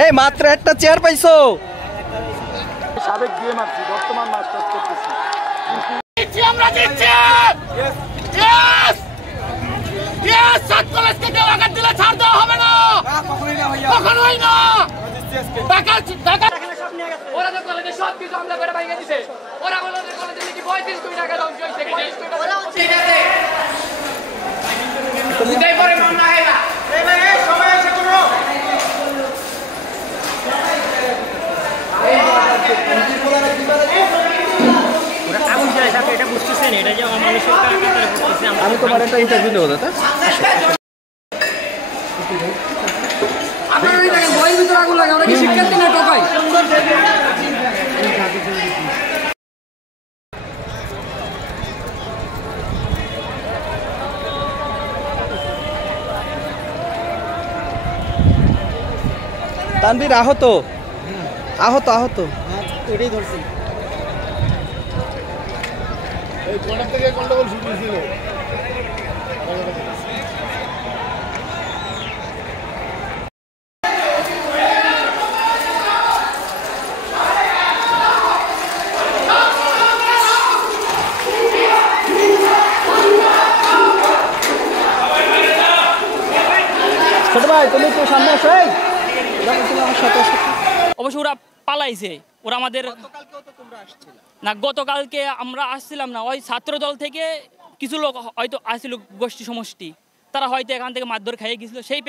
এই মাত্র একটা চেয়ার পাইছো। সাবেক দিয়ে মারছি, বর্তমান মাস্টার করতেছি। আমরা জিতছি। ইয়েস ইয়েস, সাত কলেজকে দেওয়া দিলে ছাড় দেওয়া হবে না, কখনোই না। ওরা তো কলেজে সব কিছু আমরা করে বাইরে দিছে। ওরা বলে কলেজে নাকি 35 কোটি টাকা ধ্বংস হয়েছে। 35 কোটি টাকা ঠিক আছে, সেটাই পরে মামলা হয় না। এই ভাই এই সময় এসে করো। আমি তোমার একটা ইন্টারভিউ নেবো দাদা। আপনারা এই দেখেন বইয়ের ভিতরে আগুন লাগে, আমরা কি শিক্ষার্থী না টোকাই? তানভীর আহত আহত আহত এটাই ধরছি। এই কর্নার থেকে গন্ডগোল শুরু হয়েছিল। ছোট ভাই তুমি একটু সামনে আসো। অবশ্য ওরা পালাইছে, ওরা আমাদের না, গতকালকে আমরা আসছিলাম না, ওই ছাত্র দল থেকে কিছু লোক হয়তো আসছিল, গোষ্ঠী সমষ্টি, তারা হয়তো এখান থেকে মারধর খাইয়ে গেছিল, সেই